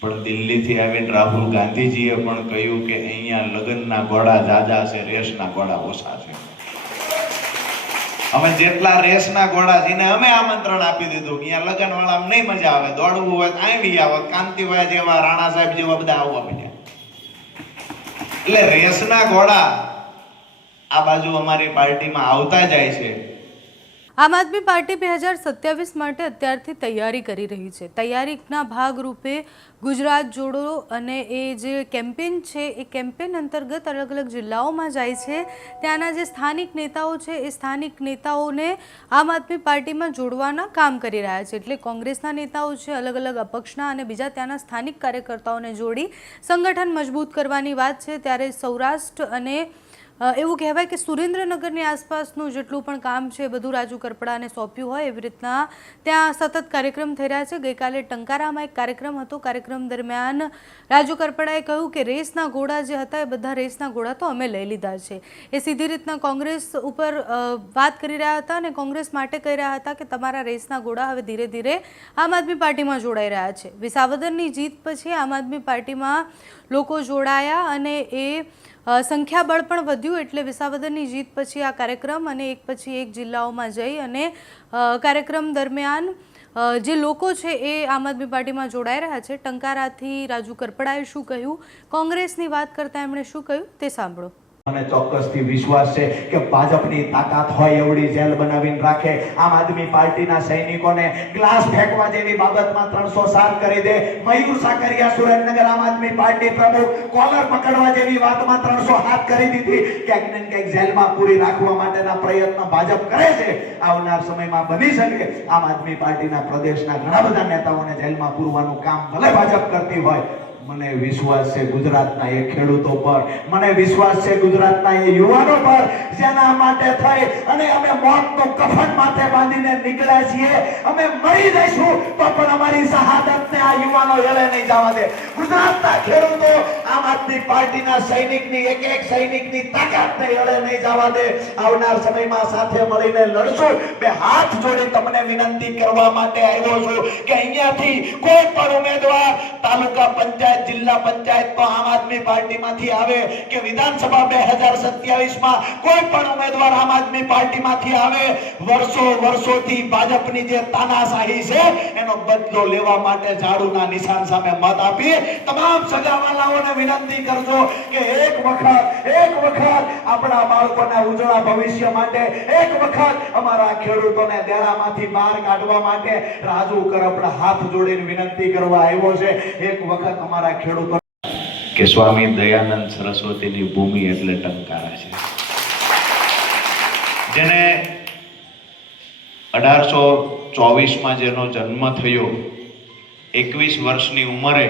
પણ દિલ્હીથી આવીને રાહુલ ગાંધીજીએ પણ કહ્યું કે અહીંયા લગ્નના ઘોડા જાજા છે, રેસના ઘોડા ઓછા છે. અમે જેટલા રેસના ઘોડા છે અમે આમંત્રણ આપી દીધું કે અહીંયા લગ્ન વાળા નહીં મજા આવે, દોડવું હોય આવી આવો, કાંતિભાઈ જેવા, રાણા સાહેબ જેવા બધા આવવા મળ્યા એટલે રેસના ઘોડા આ બાજુ અમારી પાર્ટીમાં આવતા જાય છે. આમ આદમી પાર્ટી બે હજાર સત્યાવીસ માટે અત્યારથી તૈયારી કરી રહી છે. તૈયારીના ભાગરૂપે ગુજરાત જોડો અને એ જે કેમ્પેન છે, એ કેમ્પેન અંતર્ગત અલગ અલગ જિલ્લાઓમાં જાય છે. ત્યાંના જે સ્થાનિક નેતાઓ છે, એ સ્થાનિક નેતાઓને આમ આદમી પાર્ટીમાં જોડવાના કામ કરી રહ્યા છે. એટલે કોંગ્રેસના નેતાઓ છે, અલગ અલગ અપક્ષના અને બીજા ત્યાંના સ્થાનિક કાર્યકર્તાઓને જોડી સંગઠન મજબૂત કરવાની વાત છે. ત્યારે સૌરાષ્ટ્ર અને એવું કહેવાય કે સુરેન્દ્રનગરની આસપાસનું જેટલું પણ કામ છે બધું રાજુ કરપડાને સોંપ્યું હોય એવી રીતના ત્યાં સતત કાર્યક્રમ થઈ રહ્યા છે. ગઈકાલે ટંકારામાં એક કાર્યક્રમ હતો. કાર્યક્રમ દરમિયાન રાજુ કરપડાએ કહ્યું કે રેસના ઘોડા જે હતા, એ બધા રેસના ઘોડા તો અમે લઈ લીધા છે. એ સીધી રીતના કોંગ્રેસ ઉપર વાત કરી રહ્યા હતા અને કોંગ્રેસ માટે કહી રહ્યા હતા કે તમારા રેસના ઘોડા હવે ધીરે ધીરે આમ આદમી પાર્ટીમાં જોડાઈ રહ્યા છે. વિસાવદરની જીત પછી આમ આદમી પાર્ટીમાં લોકો જોડાયા અને એ સંખ્યાબળ પણ વધ્યું એટલે વિસાવદરની જીત પછી આ કાર્યક્રમ અને એક પછી એક જિલ્લાઓમાં જઈ અને કાર્યક્રમ દરમિયાન જે લોકો છે એ આમ આદમી પાર્ટીમાં જોડાઈ રહ્યા છે. ટંકારાથી રાજુ કરપડાએ શું કહ્યું? કોંગ્રેસની વાત કરતાં એમણે શું કહ્યું? તે સાંભળો. મને ચોક્કસથી વિશ્વાસ છે કે ભાજપની તાકાત હોય એવડી જેલ બનાવીને રાખે. આમ આદમી પાર્ટીના સૈનિકોને ગ્લાસ ફેંકવા જેવી બાબતમાં ત્રણસો સાત કરી દે. મયુર સાકરિયા સુરેન્દ્રનગર આમ આદમી પાર્ટી પ્રમુખ કોલર પકડવા જેવી વાતમાં ત્રણસો હાથ કરી દીધી ક્યાંક ને ક્યાંક જેલમાં પૂરી રાખવા માટેના પ્રયત્ન ભાજપ કરે છે. આવનાર સમયમાં બની શકે. આમ આદમી પાર્ટીના પ્રદેશના ઘણા બધા નેતાઓને જેલમાં પૂરવાનું કામ ભલે ભાજપ કરતી હોય. મને વિશ્વાસ છે ગુજરાતના એ ખેડૂતો પર, મને વિશ્વાસ છે ગુજરાતના એ યુવાનો પર, જેના માટે થઈ અને અમે મોતનું કફન માથે બાંધીને નીકળ્યા છીએ. અમે મરી જઈશું તો પણ અમારી શહાદતને આ યુવાનો એળે નહીં જવા દે. ગુજરાતના ખેડૂતો આમ આદમી પાર્ટીના સૈનિકની, એક એક સૈનિકની તાકાતને હેળે નહીં જવા દે. આવનાર સમયમાં સાથે મળીને લડશું. બે હાથ જોડી તમને વિનંતી કરવા માટે આવ્યો છું કે અહીંયાથી કોઈ પણ ઉમેદવાર તાલુકા પંચાયત જિલ્લા પંચાયત તો આમ આદમી પાર્ટીમાંથી આવે કે વિધાનસભા બે હજાર કોઈ પણ ઉમેદવાર આમ આદમી પાર્ટીમાંથી આવે, વર્ષો વર્ષોથી ભાજપની જે તાનાશાહી છે, એનો બદલો લેવા માટે ઝાડુના નિશાન સામે મત આપી તમામ સગાવાલાઓને વિનંતી કરજો કે એક વખત એક વખત આપણા બાળકોના ઉજળા ભવિષ્ય માટે, એક વખત અમારા ખેડૂતોને દેરામાંથી બહાર કાઢવા માટે રાજુ કરપડા હાથ જોડીને વિનંતી કરવા આવ્યો છે. એક વખત અમારા ખેડૂતો કે સ્વામી દયાનંદ સરસ્વતીની ભૂમિ એટલે ટંકારા છે. જેને અઢારસો ચોવીસમાં જેનો જન્મ થયો, એકવીસ વર્ષની ઉંમરે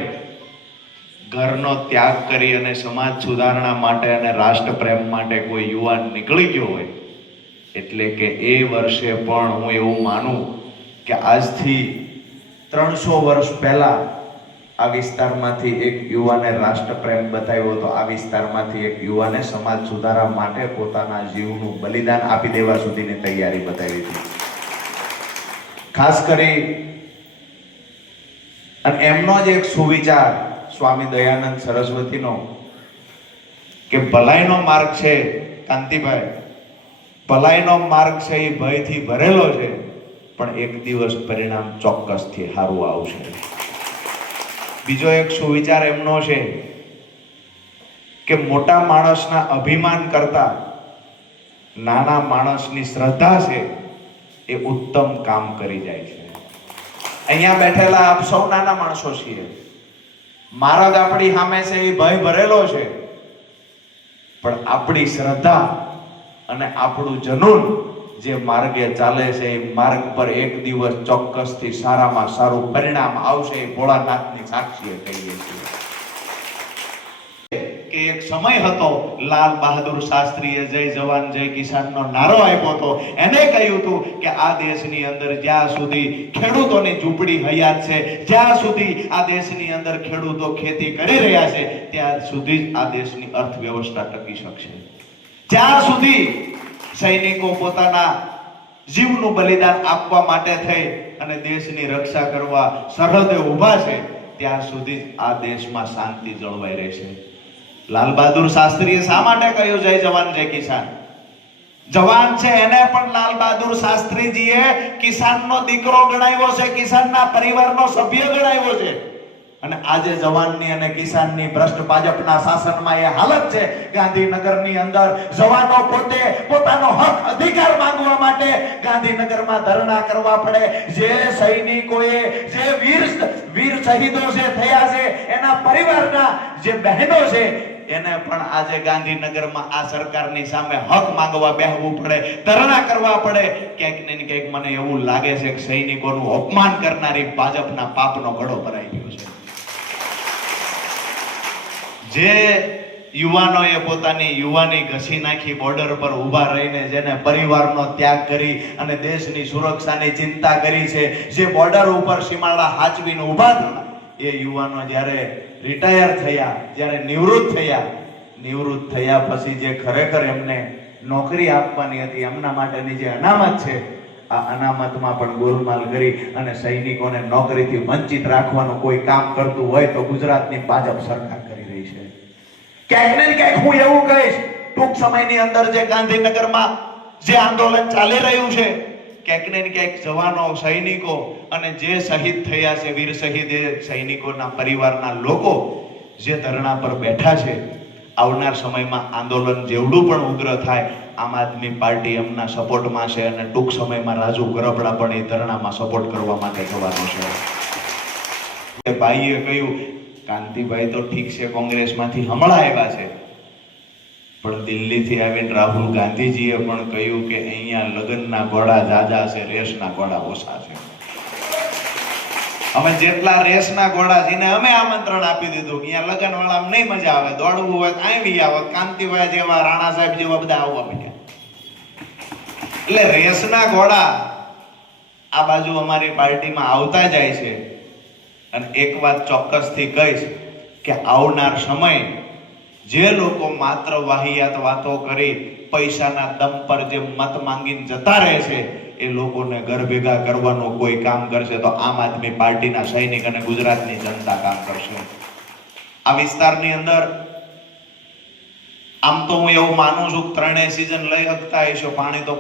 ઘરનો ત્યાગ કરી અને સમાજ સુધારણા માટે અને રાષ્ટ્ર પ્રેમ માટે કોઈ યુવાન નીકળી ગયો હોય, એટલે કે એ વર્ષે પણ હું એવું માનું કે આજથી ત્રણસો વર્ષ પહેલા આ વિસ્તારમાંથી એક યુવાને રાષ્ટ્રપ્રેમ બતાવ્યો તો આ વિસ્તારમાંથી એક યુવાને સમાજ સુધારા માટે પોતાના જીવનું બલિદાન આપી દેવા સુધીની તૈયારી બતાવી હતી. ખાસ કરી અને એમનો જ એક સુવિચાર સ્વામી દયાનંદ સરસ્વતીનો કે ભલાઈનો માર્ગ છે કાંતિભાઈ. ભલાઈનો માર્ગ છે એ ભયથી ભરેલો છે, પણ એક દિવસ પરિણામ ચોક્કસથી સારું આવશે. બીજો એક સુવિચાર એમનો છે કે મોટા માણસના અભિમાન કરતા નાના માણસની શ્રદ્ધા છે એ ઉત્તમ કામ કરી જાય છે. અહીંયા બેઠેલા આપ સૌ નાના માણસો છીએ. મહારાજ આપણી સામે છે એ ભય ભરેલો છે. પણ આપણી શ્રદ્ધા અને આપણું જનૂન જે માર્ગે ચાલે છે, એ માર્ગ પર એક દિવસ ચોક્કસથી સારામાં સારું પરિણામ આવશે એ ભોળાનાથની સાક્ષીએ કહીએ છીએ. કે એક સમય હતો, લાલ બહાદુર શાસ્ત્રીએ જય જવાન, જય કિસાનનો નારો આપ્યો હતો. એને કહ્યું હતું કે આ દેશની અંદર જ્યાં સુધી ખેડૂતોની ઝૂંપડી હયાત છે, જ્યાં સુધી આ દેશની અંદર ખેડૂતો ખેતી કરી રહ્યા છે, ત્યાં સુધી જ આ દેશની અર્થવ્યવસ્થા ટકી શકશે. જ્યાં સુધી સૈનિકો પોતાના જીવનું બલિદાન આપવા માટે થઈ અને દેશની રક્ષા કરવા સરહદે ઊભા છે, ત્યાં સુધી આ દેશમાં શાંતિ જળવાઈ રહેશે. લાલ બહાદુર શાસ્ત્રીએ શા માટે કહ્યું? જય જવાન, જય કિસાન. જવાન છે એને પણ લાલ બહાદુર શાસ્ત્રીજીએ કિસાનનો દીકરો ગણાવ્યો છે, કિસાનના પરિવારનો સભ્ય ગણાવ્યો છે. અને આજે જવાનની અને કિસાનની ભ્રષ્ટ ભાજપના શાસનમાં એ હાલત છે ગાંધીનગરની અંદર. જવાનો પોતે પોતાનો હક અધિકાર માંગવા માટે ગાંધીનગરમાં ધરણા કરવા પડે. જે સૈનિકોએ, જે વીર વીર શહીદો જે થયા છે, એના પરિવારના જે બહેનો છે, એને પણ આજે ગાંધીનગરમાં આ સરકારની સામે હક માંગવા બેહવું પડે, ધરણા કરવા પડે. ક્યાંક ને ક્યાંક મને એવું લાગે છે કે સૈનિકોનું અપમાન કરનારી ભાજપના પાપનો ઘડો ભરાઈ ગયો છે. જે યુવાનોએ પોતાની યુવાની ઘસી નાખી બોર્ડર પર ઊભા રહીને જેને પરિવારનો ત્યાગ કરી અને દેશની સુરક્ષાની ચિંતા કરી છે, જે બોર્ડર ઉપર સીમાડા હાચવીને ઊભા થયા, એ યુવાનો જ્યારે રિટાયર થયા, જ્યારે નિવૃત્ત થયા નિવૃત્ત થયા પછી જે ખરેખર એમને નોકરી આપવાની હતી, એમના માટેની જે અનામત છે, આ અનામતમાં પણ ગોલમાલ કરી અને સૈનિકોને નોકરીથી વંચિત રાખવાનું કોઈ કામ કરતું હોય તો ગુજરાતની ભાજપ સરકાર પરિવારના લોકો જે ધરણા પર બેઠા છે, આવનાર સમયમાં આંદોલન જેવડું પણ ઉગ્ર થાય, આમ આદમી પાર્ટી એમના સપોર્ટમાં છે અને ટૂંક સમયમાં રાજુ ગરબડા પણ એ ધરણામાં સપોર્ટ કરવા માટે જવાનું છે. ભાઈએ કહ્યું કાંતિભાઈ તો ઠીક છે, કોંગ્રેસમાંથી હમણાં આવ્યા છે. પણ દિલ્હીથી આવીને રાહુલ ગાંધીજીએ પણ કહ્યું કે અહીંયા લગ્નના ઘોડા જાજા છે, રેસના ઘોડા ઓછા છે. અમે જેટલા રેસના ઘોડા છે ને અમે આમંત્રણ આપી દીધું કે અહીંયા લગ્ન વાળા નહીં મજા આવે, દોડવું હોય આવી આવે, કાંતિભાઈ જેવા, રાણા સાહેબ જેવા બધા આવવા મળ્યા એટલે રેસના ઘોડા આ બાજુ અમારી પાર્ટીમાં આવતા જાય છે. અને એક વાત ચોક્કસથી કહીશ કે આવનાર સમય જે લોકો માત્ર વાહિયાત વાતો કરી પૈસાના દમ પર જે મત માંગીને જતા રહે છે, એ લોકોને ઘર ભેગા કરવાનું કોઈ કામ કરશે તો આમ આદમી પાર્ટીના સૈનિક અને ગુજરાતની જનતા કામ કરશે. આ વિસ્તારની અંદર આમ તો હું એવું માનું છું ત્રણેય સિઝન લઈ શકતા હશો પાણી તો